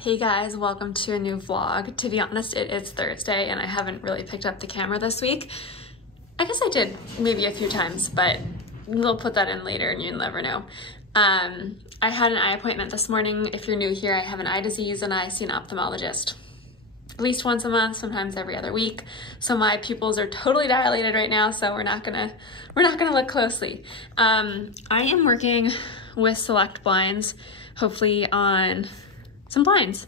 Hey guys, welcome to a new vlog. To be honest, it is Thursday and I haven't really picked up the camera this week. I guess I did maybe a few times, but we'll put that in later and you never know. I had an eye appointment this morning. If you're new here, I have an eye disease and I see an ophthalmologist at least once a month, sometimes every other week. So my pupils are totally dilated right now, so we're not gonna look closely. I am working with Select Blinds, hopefully on some blinds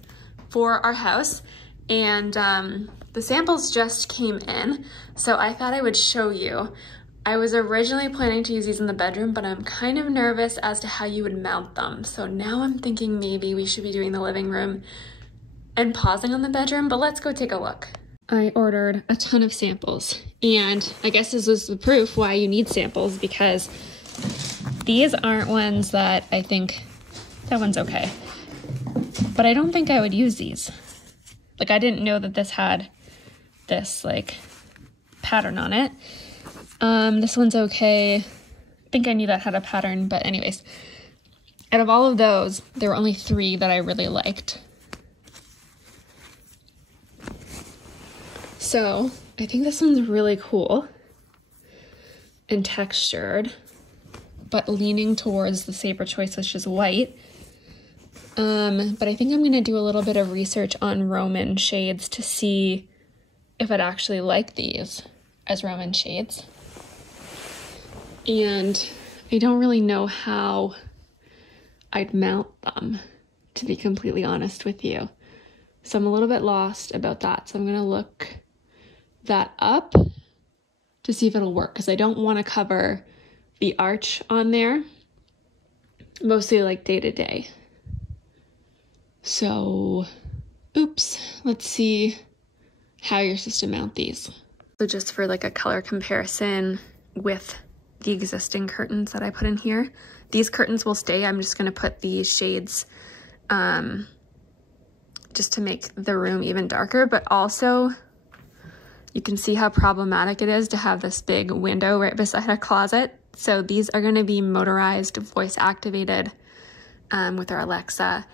for our house, and the samples just came in, so I thought I would show you. I was originally planning to use these in the bedroom, but I'm kind of nervous as to how you would mount them. So now I'm thinking maybe we should be doing the living room and pausing on the bedroom, but let's go take a look. I ordered a ton of samples, and I guess this was the proof why you need samples, because these aren't ones that I think, that one's okay. But I don't think I would use these. Like, I didn't know that this had this like pattern on it. This one's okay. I think I knew that had a pattern, but anyways. Out of all of those, there were only 3 that I really liked. So I think this one's really cool and textured, but leaning towards the safer choice, which is white. But I think I'm going to do a little bit of research on Roman shades to see if I'd actually like these as Roman shades. And I don't really know how I'd mount them, to be completely honest with you. So I'm a little bit lost about that. So I'm going to look that up to see if it'll work, because I don't want to cover the arch on there, mostly like day to day. So, oops, let's see how you're supposed to mount these. So just for like a color comparison with the existing curtains that I put in here, these curtains will stay. I'm just gonna put these shades just to make the room even darker, but also you can see how problematic it is to have this big window right beside a closet. So these are gonna be motorized, voice activated with our Alexa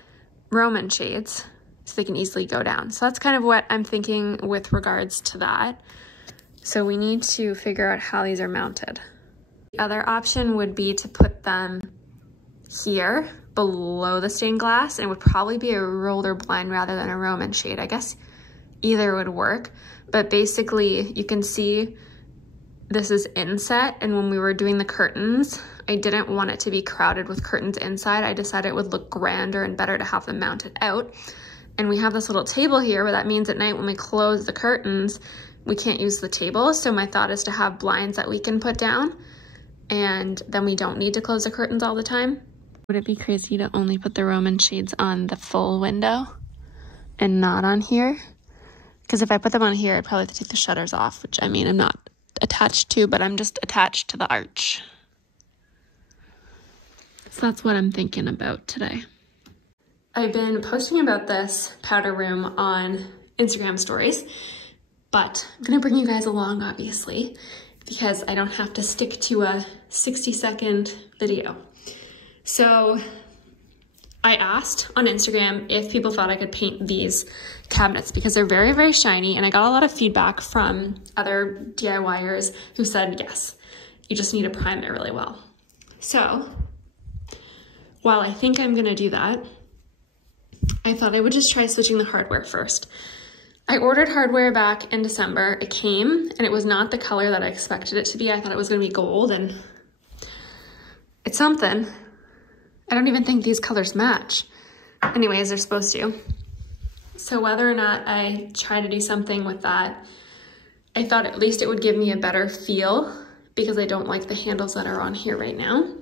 Roman shades, so they can easily go down. So that's kind of what I'm thinking with regards to that. So we need to figure out how these are mounted. The other option would be to put them here below the stained glass, and it would probably be a roller blind rather than a Roman shade. I guess either would work, but basically you can see this is inset, and when we were doing the curtains, I didn't want it to be crowded with curtains inside. I decided it would look grander and better to have them mounted out. And we have this little table here, but that means at night when we close the curtains, we can't use the table. So my thought is to have blinds that we can put down, and then we don't need to close the curtains all the time. Would it be crazy to only put the Roman shades on the full window and not on here? Because if I put them on here, I'd probably have to take the shutters off, which I mean, I'm not attached to, but I'm just attached to the arch. So that's what I'm thinking about today. I've been posting about this powder room on Instagram stories, but I'm gonna bring you guys along, obviously, because I don't have to stick to a 60-second video. So I asked on Instagram if people thought I could paint these cabinets because they're very, very shiny, and I got a lot of feedback from other DIYers who said, yes, you just need to prime it really well. So while I think I'm gonna do that, I thought I would just try switching the hardware first. I ordered hardware back in December. It came, and it was not the color that I expected it to be. I thought it was gonna be gold, and it's something. I don't even think these colors match. Anyways, they're supposed to. So whether or not I try to do something with that, I thought at least it would give me a better feel, because I don't like the handles that are on here right now.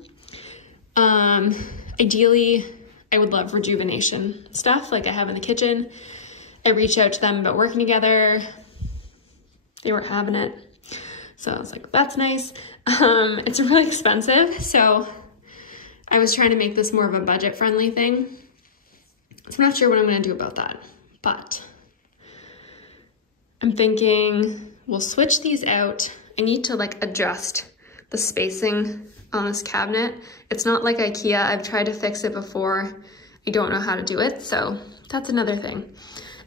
Ideally, I would love rejuvenation stuff like I have in the kitchen. I reached out to them about working together. They weren't having it. So I was like, that's nice. It's really expensive. So I was trying to make this more of a budget-friendly thing. So I'm not sure what I'm gonna do about that, but I'm thinking we'll switch these out. I need to like adjust the spacing on this cabinet. It's not like IKEA. I've tried to fix it before I don't know how to do it, so that's another thing.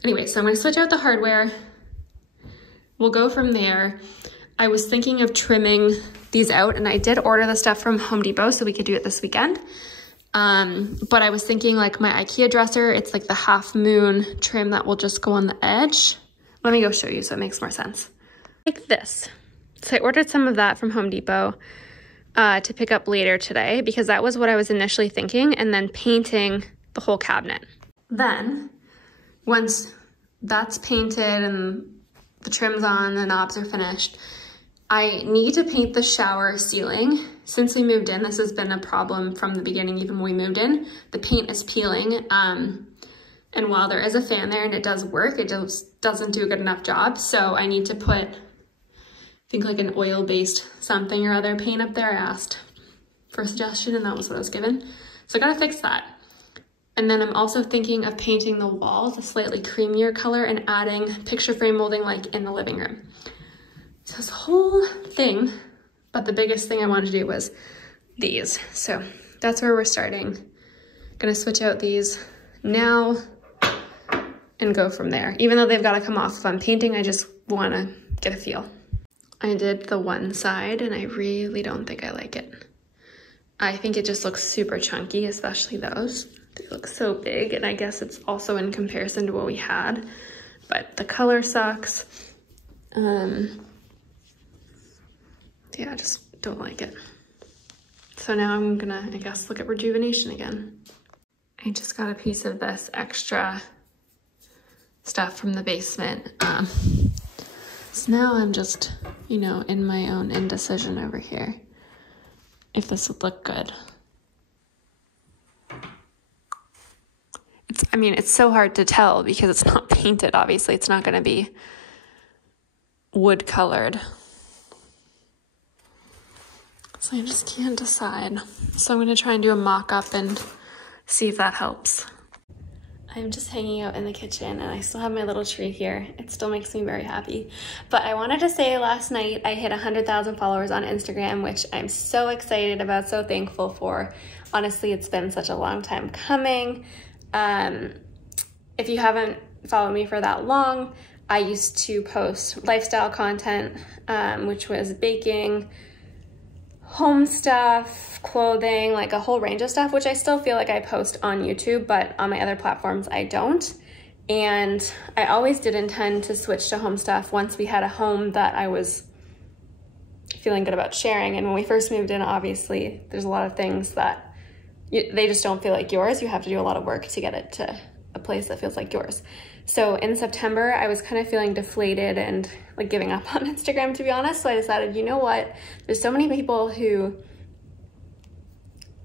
Anyway, so I'm gonna switch out the hardware. We'll go from there. I was thinking of trimming these out, and I did order the stuff from Home Depot so we could do it this weekend. But I was thinking like my IKEA dresser, it's like the half moon trim that will just go on the edge. Let me go show you so it makes more sense. Like this. So I ordered some of that from Home Depot to pick up later today because that was what I was initially thinking, and then painting the whole cabinet. Then once that's painted and the trim's on, the knobs are finished, I need to paint the shower ceiling. Since we moved in, this has been a problem from the beginning, even when we moved in. The paint is peeling, and while there is a fan there and it does work, it just doesn't do a good enough job. So I need to put, I think like an oil-based something or other paint up there. I asked for a suggestion and that was what I was given. So I gotta fix that. And then I'm also thinking of painting the walls a slightly creamier color and adding picture frame molding like in the living room. So this whole thing, but the biggest thing I wanted to do was these. So that's where we're starting. Gonna switch out these now and go from there. Even though they've gotta come off if I'm painting, I just wanna get a feel. I did the one side and I really don't think I like it. I think it just looks super chunky, especially those. They look so big, and I guess it's also in comparison to what we had, but the color sucks. Yeah, I just don't like it. So now I'm gonna, I guess, look at rejuvenation again. I just got a piece of this extra stuff from the basement. So now I'm just, you know, in my own indecision over here, if this would look good. I mean, it's so hard to tell because it's not painted, obviously. It's not gonna be wood colored. So I just can't decide. So I'm gonna try and do a mock-up and see if that helps. I'm just hanging out in the kitchen and I still have my little tree here. It still makes me very happy. But I wanted to say last night I hit 100,000 followers on Instagram, which I'm so excited about, so thankful for. Honestly, it's been such a long time coming. If you haven't followed me for that long, I used to post lifestyle content, which was baking, home stuff, clothing, like a whole range of stuff, which I still feel like I post on YouTube, but on my other platforms I don't. And I always did intend to switch to home stuff once we had a home that I was feeling good about sharing. And when we first moved in, obviously, there's a lot of things that they just don't feel like yours. You have to do a lot of work to get it to a place that feels like yours. So in September, I was kind of feeling deflated and like giving up on Instagram, to be honest. So I decided, you know what? There's so many people who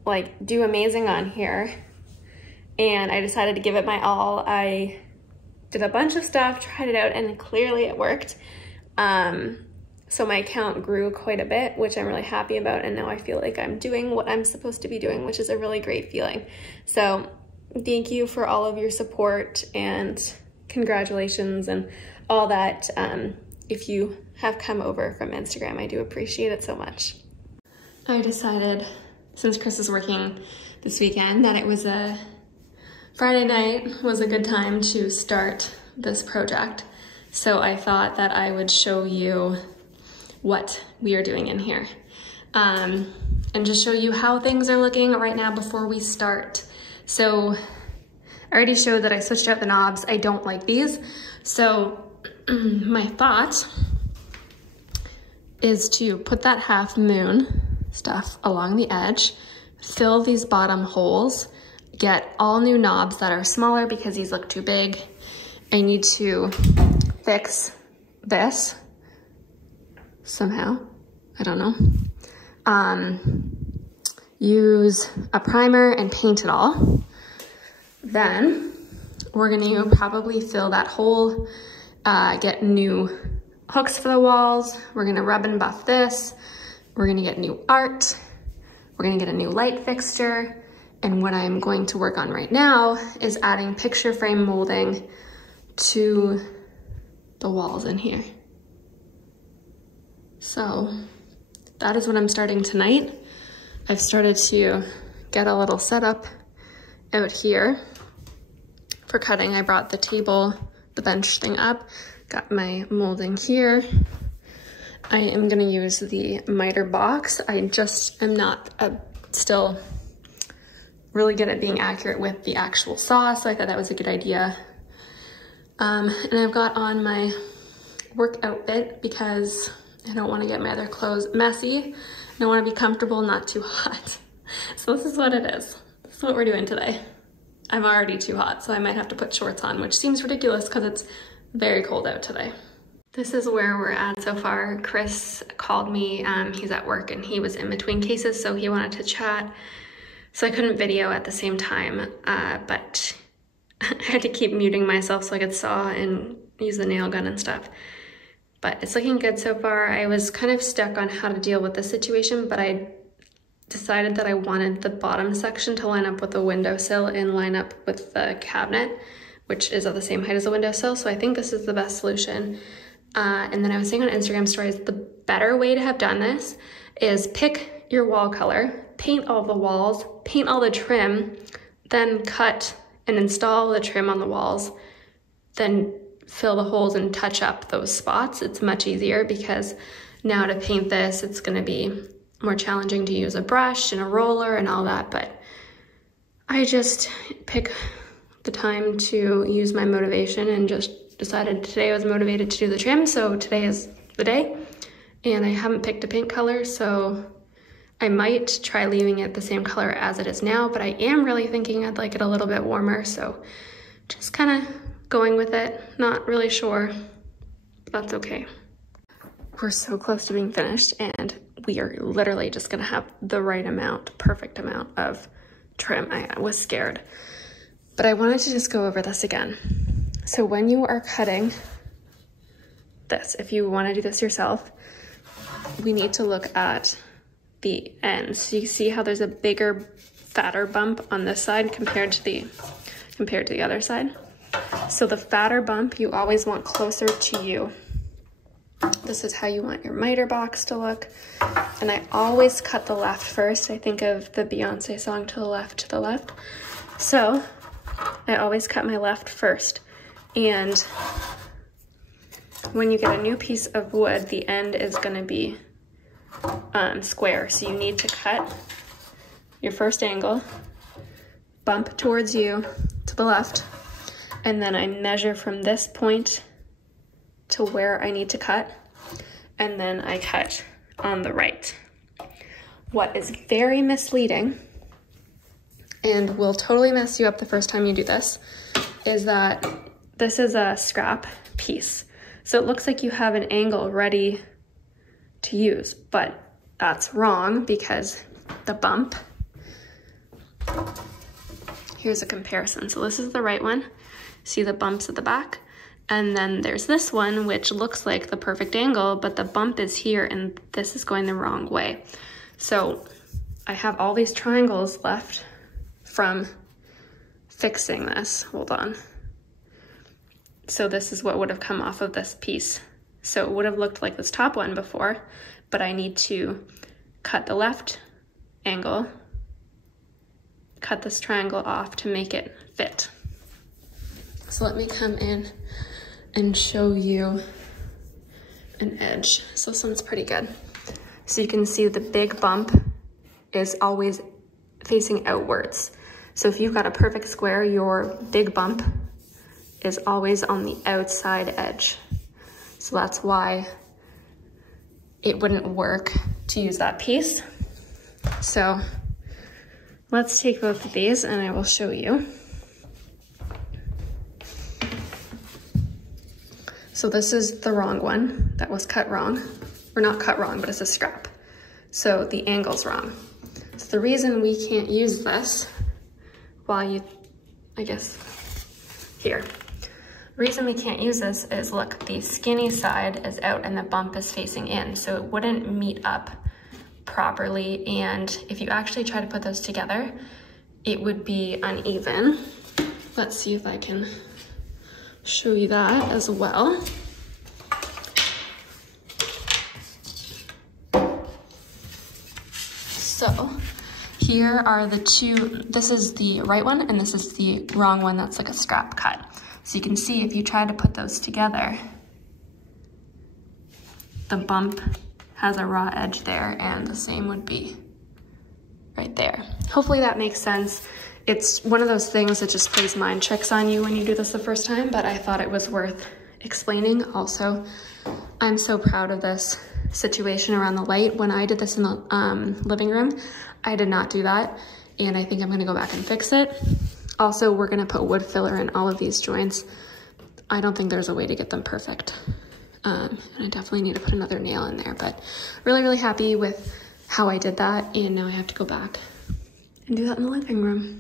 like do amazing on here. And I decided to give it my all. I did a bunch of stuff, tried it out, and clearly it worked. So my account grew quite a bit, which I'm really happy about. And now I feel like I'm doing what I'm supposed to be doing, which is a really great feeling. So thank you for all of your support and congratulations and all that. If you have come over from Instagram, I do appreciate it so much. I decided, since Chris is working this weekend, that it was a Friday night was a good time to start this project. So I thought that I would show you what we are doing in here, and just show you how things are looking right now before we start. So I already showed that I switched out the knobs. I don't like these. So my thought is to put that half moon stuff along the edge, fill these bottom holes, get all new knobs that are smaller because these look too big. I need to fix this somehow, I don't know. Use a primer and paint it all. Then we're gonna probably fill that hole, get new hooks for the walls. We're gonna rub and buff this. We're gonna get new art. We're gonna get a new light fixture. And what I'm going to work on right now is adding picture frame molding to the walls in here. So that is what I'm starting tonight. I've started to get a little setup out here for cutting. I brought the table, the bench thing up, got my molding here. I am gonna use the miter box. I just am not still really good at being accurate with the actual saw, so I thought that was a good idea. And I've got on my work outfit because I don't want to get my other clothes messy. I want to be comfortable, not too hot. So this is what it is. This is what we're doing today. I'm already too hot, so I might have to put shorts on, which seems ridiculous because it's very cold out today. This is where we're at so far. Chris called me, he's at work and he was in between cases, so he wanted to chat. So I couldn't video at the same time, but I had to keep muting myself so I could saw and use the nail gun and stuff. But it's looking good so far. I was kind of stuck on how to deal with the situation, but I decided that I wanted the bottom section to line up with the windowsill and line up with the cabinet, which is at the same height as the windowsill. So I think this is the best solution. And then I was saying on Instagram stories, the better way to have done this is pick your wall color, paint all the walls, paint all the trim, then cut and install the trim on the walls, then fill the holes and touch up those spots. It's much easier because now to paint this, it's gonna be more challenging to use a brush and a roller and all that, but I just pick the time to use my motivation and just decided today I was motivated to do the trim, so today is the day. And I haven't picked a paint color, so I might try leaving it the same color as it is now, but I am really thinking I'd like it a little bit warmer, so just kind of going with it. Not really sure, but that's okay. We're so close to being finished, and we are literally just gonna have the right amount, perfect amount of trim. I was scared, but I wanted to just go over this again. So when you are cutting this, if you want to do this yourself, we need to look at the ends. So you see how there's a bigger, fatter bump on this side compared to the other side. So the fatter bump you always want closer to you. This is how you want your miter box to look. And I always cut the left first. I think of the Beyonce song, to the left. So I always cut my left first. And when you get a new piece of wood, the end is gonna be square. So you need to cut your first angle, bump towards you to the left, and then I measure from this point to where I need to cut, and then I cut on the right. What is very misleading and will totally mess you up the first time you do this is that this is a scrap piece. So it looks like you have an angle ready to use, but that's wrong because the bump, here's a comparison. So this is the right one. See the bumps at the back? And then there's this one, which looks like the perfect angle, but the bump is here and this is going the wrong way. So I have all these triangles left from fixing this. Hold on. So this is what would have come off of this piece. So it would have looked like this top one before, but I need to cut the left angle, cut this triangle off to make it fit. So let me come in and show you an edge. So this one's pretty good. So you can see the big bump is always facing outwards. So if you've got a perfect square, your big bump is always on the outside edge. So that's why it wouldn't work to use that piece. So let's take both of these and I will show you. So this is the wrong one that was cut wrong, or not cut wrong, but it's a scrap. So the angle's wrong. So the reason we can't use this while you, I guess, here. The reason we can't use this is, look, the skinny side is out and the bump is facing in, so it wouldn't meet up properly, and if you actually try to put those together, it would be uneven. Let's see if I can show you that as well. So here are the two, this is the right one and this is the wrong one that's like a scrap cut. So you can see if you try to put those together, the bump has a raw edge there and the same would be right there. Hopefully that makes sense. It's one of those things that just plays mind tricks on you when you do this the first time, but I thought it was worth explaining. Also, I'm so proud of this situation around the light. When I did this in the living room, I did not do that, and I think I'm gonna go back and fix it. Also, we're gonna put wood filler in all of these joints. I don't think there's a way to get them perfect. And I definitely need to put another nail in there, but really, really happy with how I did that, and now I have to go back and do that in the living room.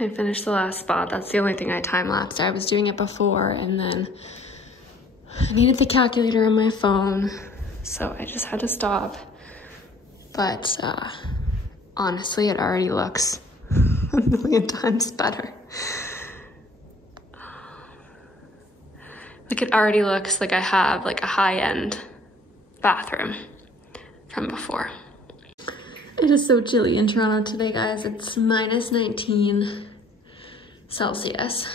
I finished the last spot. That's the only thing I time-lapsed. I was doing it before and then I needed the calculator on my phone, so I just had to stop. But honestly, it already looks a million times better. Like, it already looks like I have like a high-end bathroom from before. It is so chilly in Toronto today, guys. It's minus 19 Celsius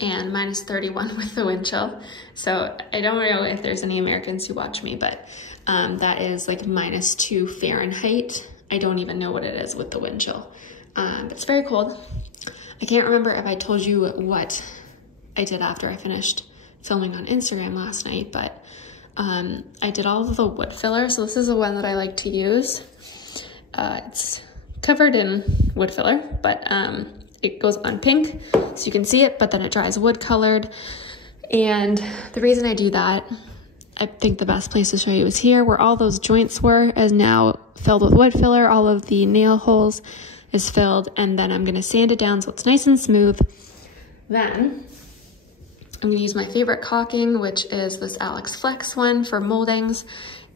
and minus 31 with the wind chill. So I don't know if there's any Americans who watch me, but that is like minus 2 Fahrenheit. I don't even know what it is with the wind chill. But it's very cold. I can't remember if I told you what I did after I finished filming on Instagram last night, but I did all of the wood filler. So this is the one that I like to use. It's covered in wood filler, but it goes on pink, so you can see it, but then it dries wood colored. And the reason I do that, I think the best place to show you is here, where all those joints were, is now filled with wood filler. All of the nail holes is filled, and then I'm gonna sand it down so it's nice and smooth. Then I'm gonna use my favorite caulking, which is this Alex Flex one for moldings,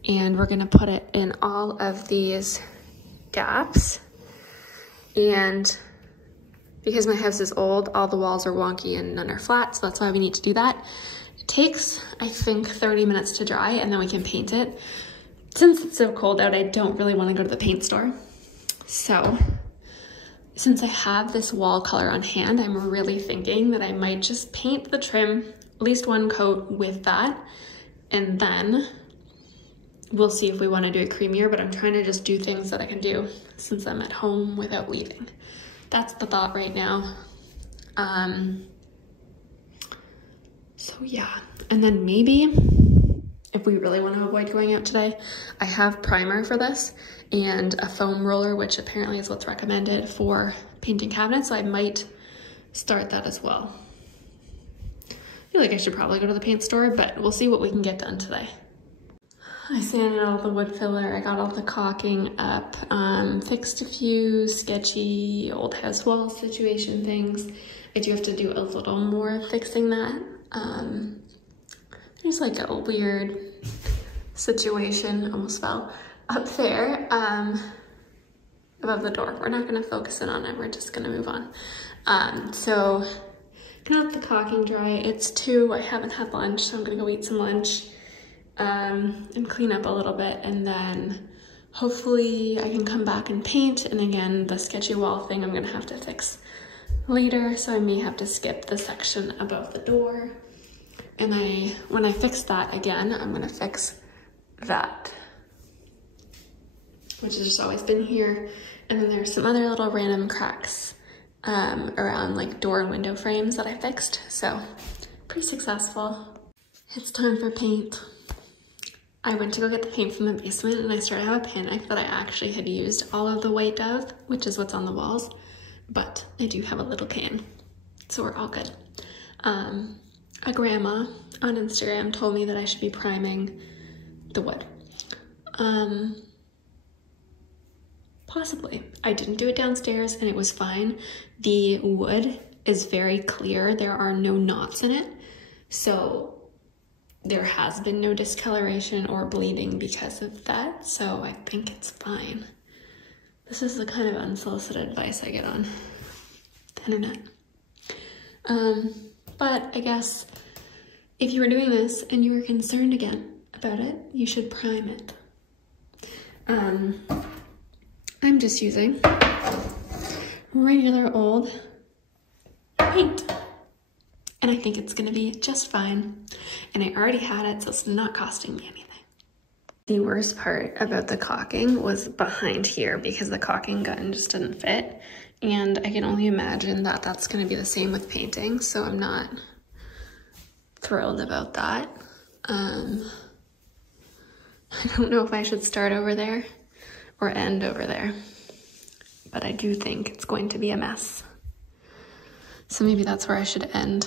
and we're gonna put it in all of these gaps. And because my house is old, all the walls are wonky and none are flat, so that's why we need to do that. It takes, I think, 30 minutes to dry, and then we can paint it. Since it's so cold out, I don't really want to go to the paint store. So since I have this wall color on hand, I'm really thinking that I might just paint the trim, at least one coat with that, and then we'll see if we want to do it creamier, but I'm trying to just do things that I can do since I'm at home without leaving. That's the thought right now. So yeah, and then maybe if we really want to avoid going out today, I have primer for this and a foam roller, which apparently is what's recommended for painting cabinets, so I might start that as well. I feel like I should probably go to the paint store, but we'll see what we can get done today. I sanded all the wood filler, I got all the caulking up, fixed a few sketchy old house wall situation things. I do have to do a little more fixing that. There's like a weird situation, almost fell, up there above the door. We're not gonna focus in on it, we're just gonna move on. So gonna let the caulking dry. It's 2, I haven't had lunch, so I'm gonna go eat some lunch. And clean up a little bit, and then hopefully I can come back and paint. And again, the sketchy wall thing I'm gonna have to fix later, so I may have to skip the section above the door. And when I fix that again, I'm gonna fix that, which has just always been here. And then there's some other little random cracks around like door and window frames that I fixed, so pretty successful. It's time for paint. I went to go get the paint from the basement, and I started to have a panic that I actually had used all of the white Dove, which is what's on the walls, but I do have a little can, so we're all good. A grandma on Instagram told me that I should be priming the wood. Possibly. I didn't do it downstairs and it was fine. The wood is very clear. There are no knots in it. So there has been no discoloration or bleeding because of that. So I think it's fine. This is the kind of unsolicited advice I get on the internet. But I guess if you were doing this and you were concerned again about it, you should prime it. I'm just using regular old paint, and I think it's gonna be just fine. And I already had it, so it's not costing me anything. The worst part about the caulking was behind here because the caulking gun just didn't fit. And I can only imagine that that's gonna be the same with painting, so I'm not thrilled about that. I don't know if I should start over there or end over there, but I do think it's going to be a mess. So maybe that's where I should end.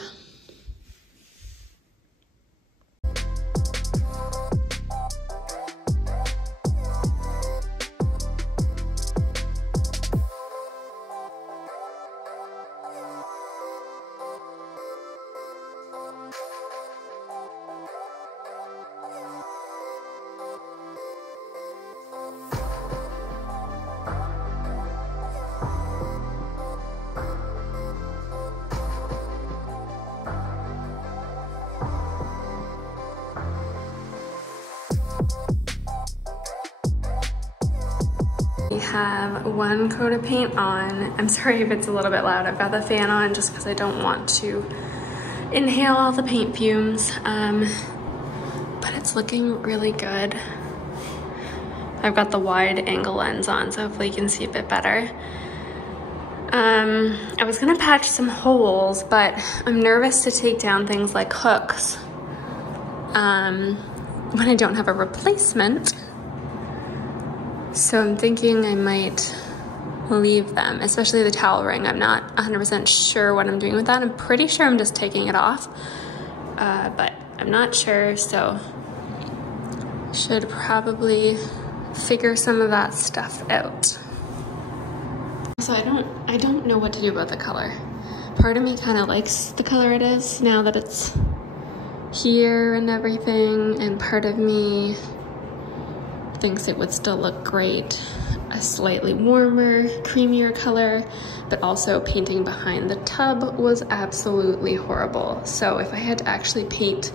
We have one coat of paint on. I'm sorry if it's a little bit loud. I've got the fan on just because I don't want to inhale all the paint fumes. But it's looking really good. I've got the wide angle lens on, so hopefully you can see a bit better. I was gonna patch some holes, but I'm nervous to take down things like hooks when I don't have a replacement. So I'm thinking I might leave them, especially the towel ring. I'm not 100% sure what I'm doing with that. I'm pretty sure I'm just taking it off, but I'm not sure, so should probably figure some of that stuff out. So I don't know what to do about the color. Part of me kind of likes the color it is now that it's here and everything, and part of me thinks it would still look great a slightly warmer, creamier color, but also painting behind the tub was absolutely horrible. So if I had to actually paint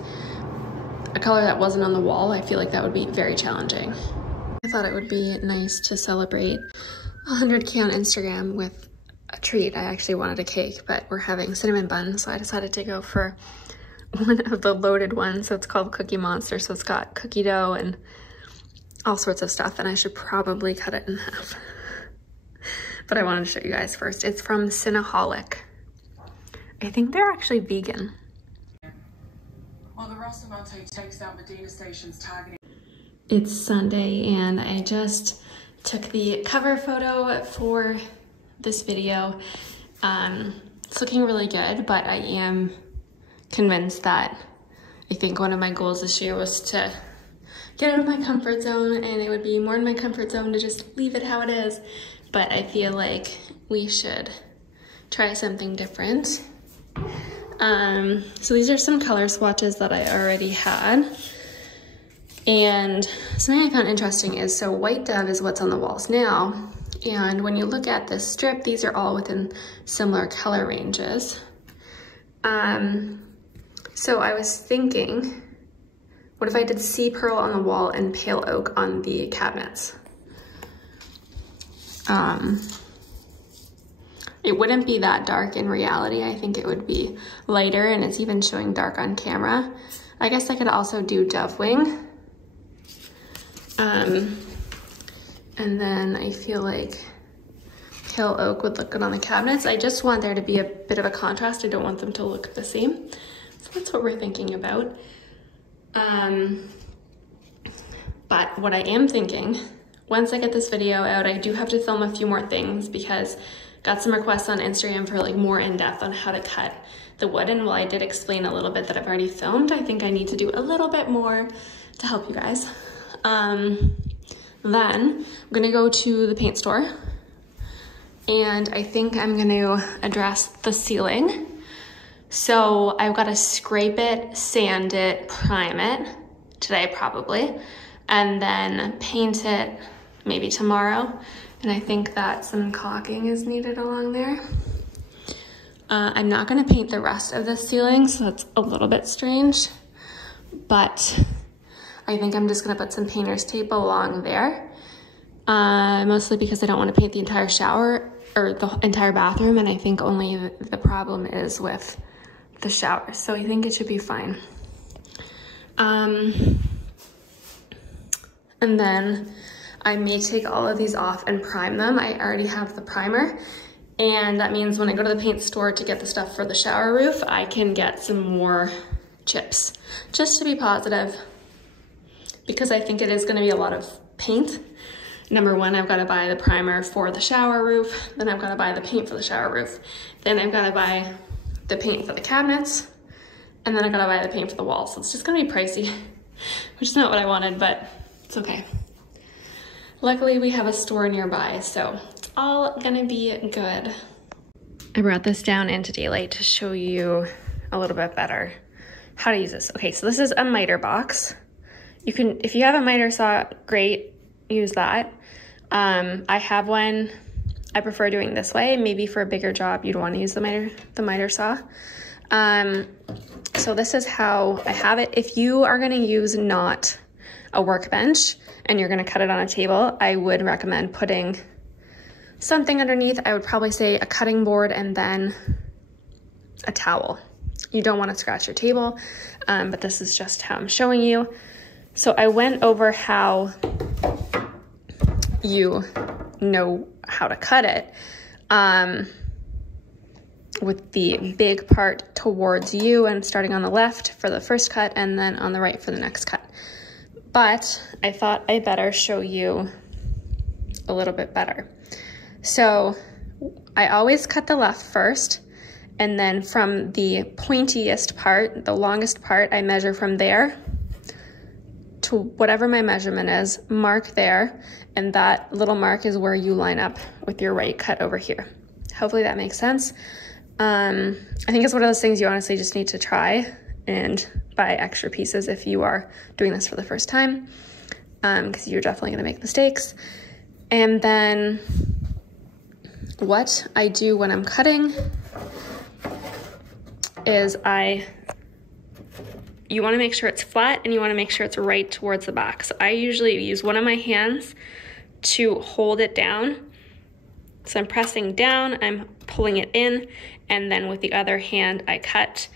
a color that wasn't on the wall, I feel like that would be very challenging. I thought it would be nice to celebrate 100K on Instagram with a treat. I actually wanted a cake, but we're having cinnamon buns, so I decided to go for one of the loaded ones. So it's called Cookie Monster, so it's got cookie dough and all sorts of stuff, and I should probably cut it in half. But I wanted to show you guys first. It's from Cinnaholic. I think they're actually vegan. While the Rosamonte takes out Medina Station's targeting. It's Sunday, and I just took the cover photo for this video. It's looking really good, but I am convinced that I think one of my goals this year was to get out of my comfort zone, and it would be more in my comfort zone to just leave it how it is. But I feel like we should try something different. So these are some color swatches that I already had. And something I found interesting is, so White Dove is what's on the walls now. And when you look at this strip, these are all within similar color ranges. So I was thinking, what if I did Sea Pearl on the wall and Pale Oak on the cabinets? It wouldn't be that dark in reality. I think it would be lighter, and it's even showing dark on camera. I guess I could also do Dove Wing. And then I feel like Pale Oak would look good on the cabinets. I just want there to be a bit of a contrast. I don't want them to look the same. So that's what we're thinking about. But what I am thinking, once I get this video out, I do have to film a few more things because got some requests on Instagram for like more in-depth on how to cut the wood. And while I did explain a little bit that I've already filmed, I think I need to do a little bit more to help you guys. Then I'm gonna go to the paint store, and I think I'm gonna address the ceiling. So I've got to scrape it, sand it, prime it today probably, and then paint it maybe tomorrow. And I think that some caulking is needed along there. I'm not gonna paint the rest of the ceiling, so that's a little bit strange, but I think I'm just gonna put some painter's tape along there, mostly because I don't wanna paint the entire shower or the entire bathroom, and I think only the problem is with the shower, so I think it should be fine. And then I may take all of these off and prime them. I already have the primer, and that means when I go to the paint store to get the stuff for the shower roof, I can get some more chips, just to be positive, because I think it is gonna be a lot of paint. Number one, I've gotta buy the primer for the shower roof, then I've gotta buy the paint for the shower roof, then I've gotta buy the paint for the cabinets, and then I gotta buy the paint for the walls. So it's just gonna be pricey, which is not what I wanted, but it's okay. Luckily, we have a store nearby, so it's all gonna be good. I brought this down into daylight to show you a little bit better how to use this. Okay, so this is a miter box. You can, if you have a miter saw, great, use that. I have one. I prefer doing this way. Maybe for a bigger job, you'd want to use the miter saw. So this is how I have it. If you are going to use not a workbench and you're going to cut it on a table, I would recommend putting something underneath. I would probably say a cutting board and then a towel. You don't want to scratch your table, but this is just how I'm showing you. So I went over how you know how to cut it, with the big part towards you and starting on the left for the first cut and then on the right for the next cut. But I thought I better show you a little bit better. So I always cut the left first, and then from the pointiest part, the longest part, I measure from there to whatever my measurement is, mark there, and that little mark is where you line up with your right cut over here. Hopefully that makes sense. I think it's one of those things you honestly just need to try and buy extra pieces if you are doing this for the first time, because you're definitely gonna make mistakes. And then what I do when I'm cutting is you wanna make sure it's flat and you wanna make sure it's right towards the back. So I usually use one of my hands to hold it down. So I'm pressing down, I'm pulling it in, and then with the other hand I cut.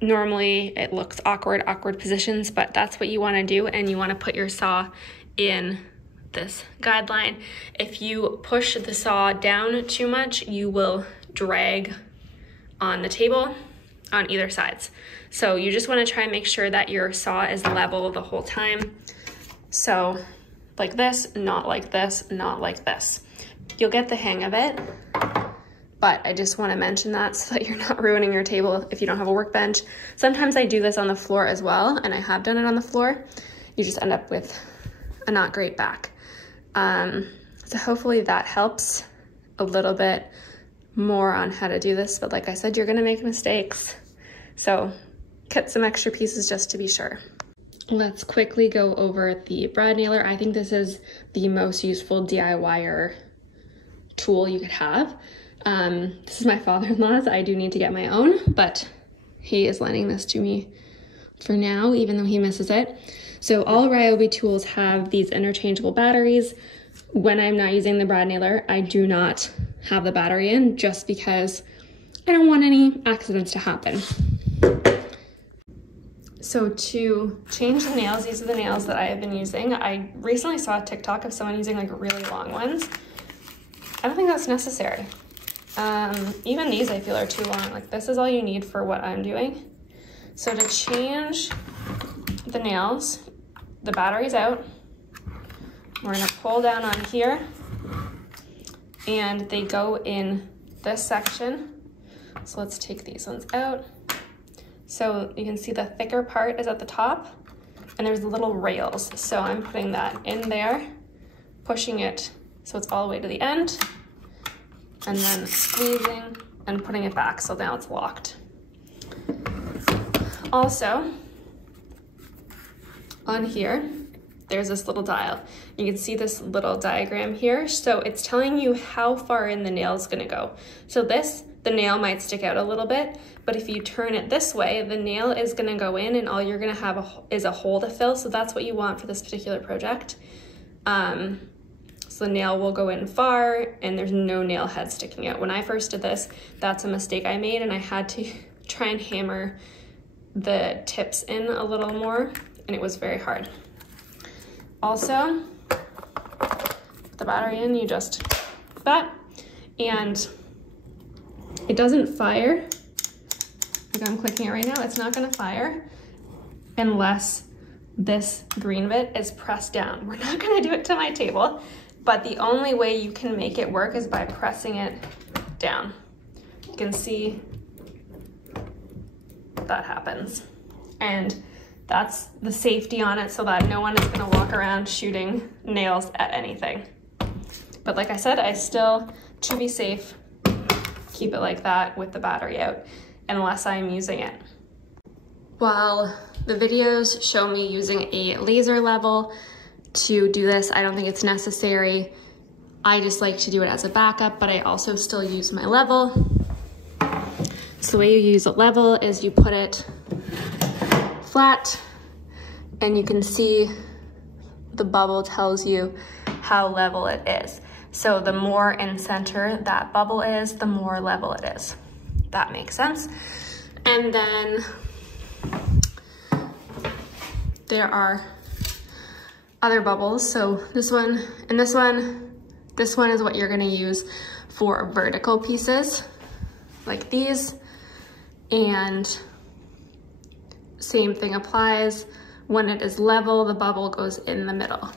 Normally it looks awkward positions, but that's what you wanna do, and you wanna put your saw in this guideline. If you push the saw down too much, you will drag on the table on either sides. So you just want to try and make sure that your saw is level the whole time. So like this, not like this, not like this. You'll get the hang of it, but I just want to mention that so that you're not ruining your table if you don't have a workbench. Sometimes I do this on the floor as well, and I have done it on the floor. You just end up with a not great back. So hopefully that helps a little bit more on how to do this, but like I said, you're gonna make mistakes. So cut some extra pieces just to be sure. Let's quickly go over the brad nailer. I think this is the most useful DIYer tool you could have. This is my father-in-law's. I do need to get my own, but he is lending this to me for now, even though he misses it. So all Ryobi tools have these interchangeable batteries. When I'm not using the brad nailer, I do not have the battery in, just because I don't want any accidents to happen. So to change the nails, these are the nails that I have been using. I recently saw a TikTok of someone using like really long ones. I don't think that's necessary. Even these I feel are too long. Like this is all you need for what I'm doing. So to change the nails, the battery's out. We're gonna pull down on here, and they go in this section. So let's take these ones out. So you can see the thicker part is at the top, and there's little rails. So I'm putting that in there, pushing it so it's all the way to the end, and then squeezing and putting it back so now it's locked. Also, on here, there's this little dial. You can see this little diagram here. So it's telling you how far in the nail is gonna go. So the nail might stick out a little bit, but if you turn it this way, the nail is gonna go in and all you're gonna have is a hole to fill. So that's what you want for this particular project. So the nail will go in far and there's no nail head sticking out. When I first did this, that's a mistake I made, and I had to try and hammer the tips in a little more, and it was very hard. Also, put the battery in, you just put that, and it doesn't fire. Like I'm clicking it right now, it's not gonna fire unless this green bit is pressed down. We're not gonna do it to my table, but the only way you can make it work is by pressing it down. You can see that happens. And that's the safety on it so that no one is gonna walk around shooting nails at anything. But like I said, I still, to be safe, keep it like that with the battery out unless I'm using it. While the videos show me using a laser level to do this, I don't think it's necessary. I just like to do it as a backup, but I also still use my level. So the way you use a level is you put it flat, and you can see the bubble tells you how level it is. So the more in center that bubble is, the more level it is. That makes sense. And then there are other bubbles. So this one and this one is what you're gonna use for vertical pieces like these, and same thing applies. When it is level, the bubble goes in the middle.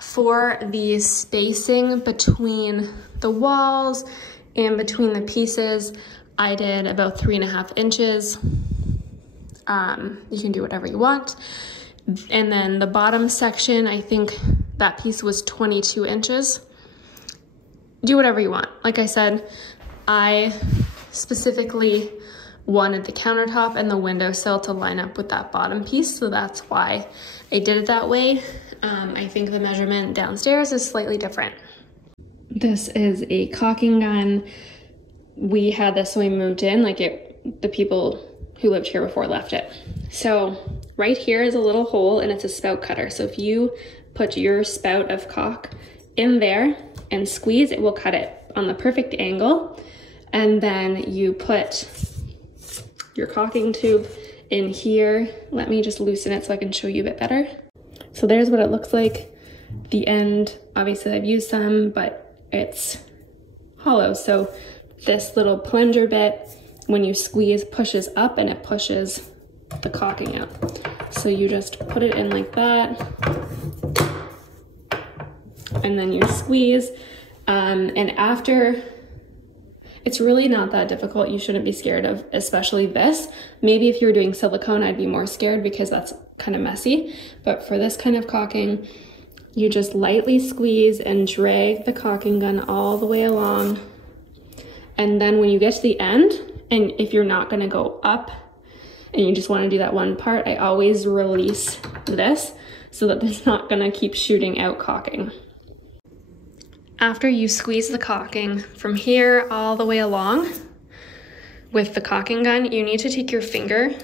For the spacing between the walls and between the pieces, I did about 3.5 inches. You can do whatever you want. And then the bottom section, I think that piece was 22 inches. Do whatever you want. Like I said, I specifically wanted the countertop and the windowsill to line up with that bottom piece, so that's why I did it that way. I think the measurement downstairs is slightly different. This is a caulking gun. We had this when we moved in, the people who lived here before left it. So right here is a little hole and it's a spout cutter. So if you put your spout of caulk in there and squeeze, it will cut it on the perfect angle. And then you put your caulking tube in here. Let me just loosen it so I can show you a bit better. So there's what it looks like. The end, obviously I've used some, but it's hollow. So this little plunger bit, when you squeeze, pushes up and it pushes the caulking out. So you just put it in like that, and then you squeeze. And after, it's really not that difficult. You shouldn't be scared of, especially this. Maybe if you were doing silicone, I'd be more scared because that's kind of messy. But for this kind of caulking, you just lightly squeeze and drag the caulking gun all the way along. And then when you get to the end, and if you're not gonna go up and you just wanna do that one part, I always release this so that it's not gonna keep shooting out caulking. After you squeeze the caulking from here all the way along with the caulking gun, you need to take your finger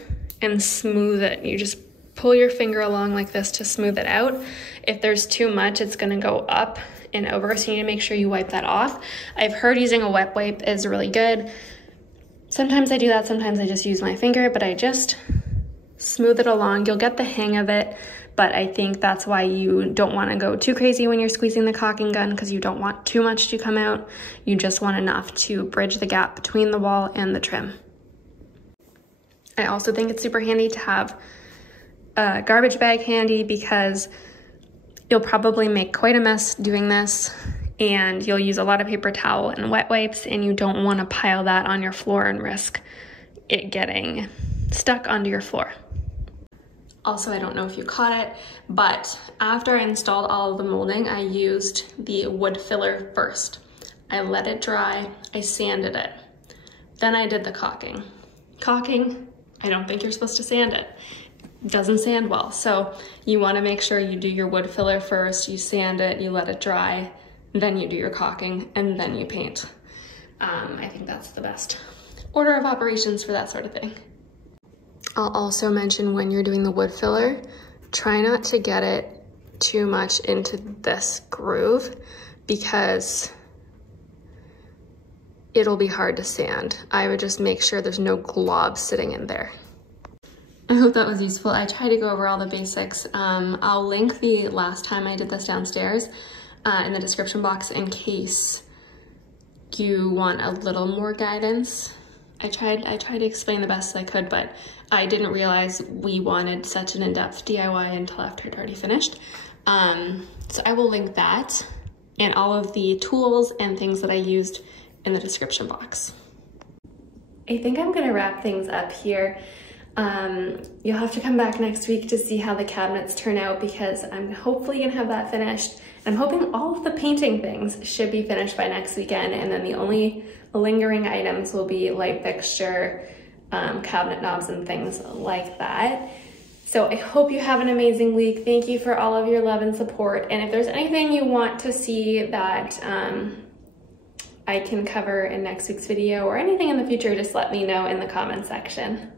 and smooth it. You just pull your finger along like this to smooth it out. If there's too much, it's gonna go up and over, so you need to make sure you wipe that off. I've heard using a wet wipe is really good. Sometimes I do that, sometimes I just use my finger, but I just smooth it along. You'll get the hang of it, but I think that's why you don't want to go too crazy when you're squeezing the caulking gun, because you don't want too much to come out. You just want enough to bridge the gap between the wall and the trim. I also think it's super handy to have a garbage bag handy, because you'll probably make quite a mess doing this, and you'll use a lot of paper towel and wet wipes, and you don't want to pile that on your floor and risk it getting stuck onto your floor. Also, I don't know if you caught it, but after I installed all of the molding, I used the wood filler first. I let it dry, I sanded it. Then I did the caulking. Caulking, I don't think you're supposed to sand it. It doesn't sand well. So you wanna make sure you do your wood filler first, you sand it, you let it dry, then you do your caulking, and then you paint. I think that's the best order of operations for that sort of thing. I'll also mention when you're doing the wood filler, try not to get it too much into this groove because it'll be hard to sand. I would just make sure there's no glob sitting in there. I hope that was useful. I tried to go over all the basics. I'll link the last time I did this downstairs in the description box in case you want a little more guidance. I tried to explain the best I could, but I didn't realize we wanted such an in-depth DIY until after I'd already finished. So I will link that and all of the tools and things that I used in the description box. I think I'm gonna wrap things up here. You'll have to come back next week to see how the cabinets turn out because I'm hopefully gonna have that finished. I'm hoping all of the painting things should be finished by next weekend, and then the only lingering items will be light fixture, cabinet knobs and things like that. So I hope you have an amazing week. Thank you for all of your love and support. And if there's anything you want to see that I can cover in next week's video or anything in the future, just let me know in the comment section.